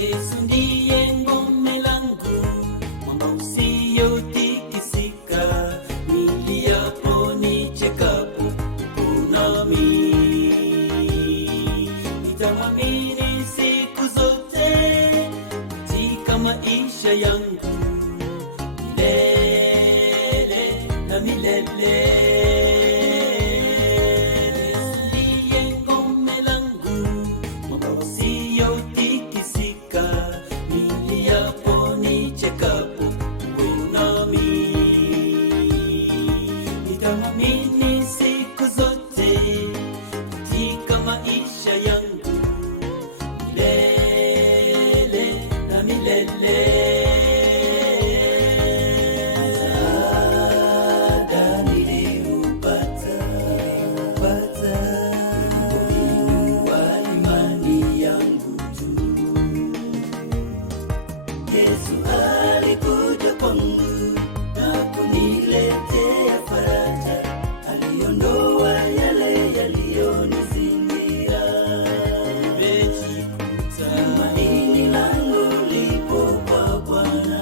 Yesu ndiye ngome langu, mwamba usiotikisika, niliapo nichekapo upo nami. Nitamwamini siku zote katika maisha yangu, milele na milele. Nitamwamini siku zote katika maisha yangu, milele na milele. Msaada niliupata nilipoinua imani yangu juu. Yesu alikuja kwangu na kuniletea faraja, aliondoa yale yaliyonizingira. Tumaini langu lipo kwa Bwana.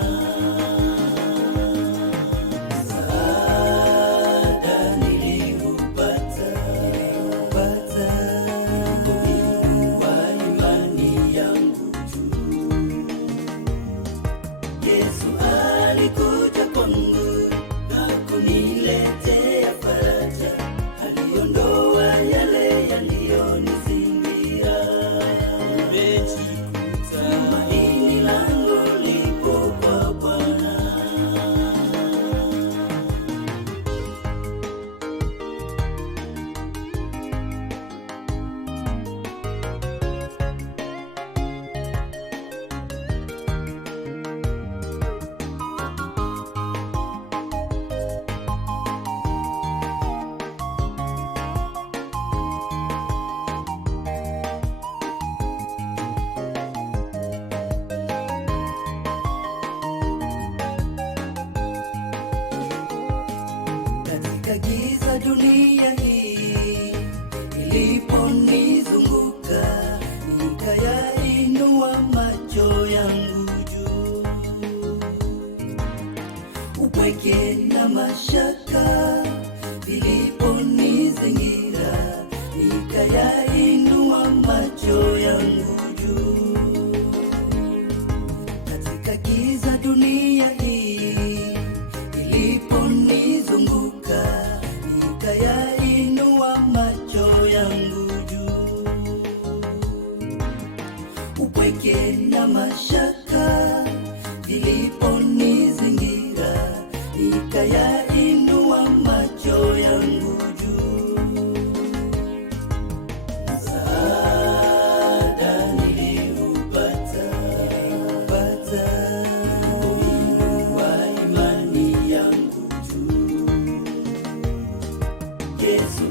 Msaada niliupata nilipoinua imani yangu juu. Yesu alikuja kwangu na kuniletea faraja, aliondoa yale yaliyonizingira. Tumaini langu lipo kwa Bwana. Katika giza dunia hii iliponizunguka, nikayainua macho yangu juu. Upweke na mashaka viliponizingira, nikayainua macho yangu juu. Katika giza dunia hii iliponizunguka, nikayainua macho yangu juu. Upweke na mashaka viliponizingira, nikayainua macho yangu juu. Msaada niliupata nilipoinua imani yangu juu. Yesu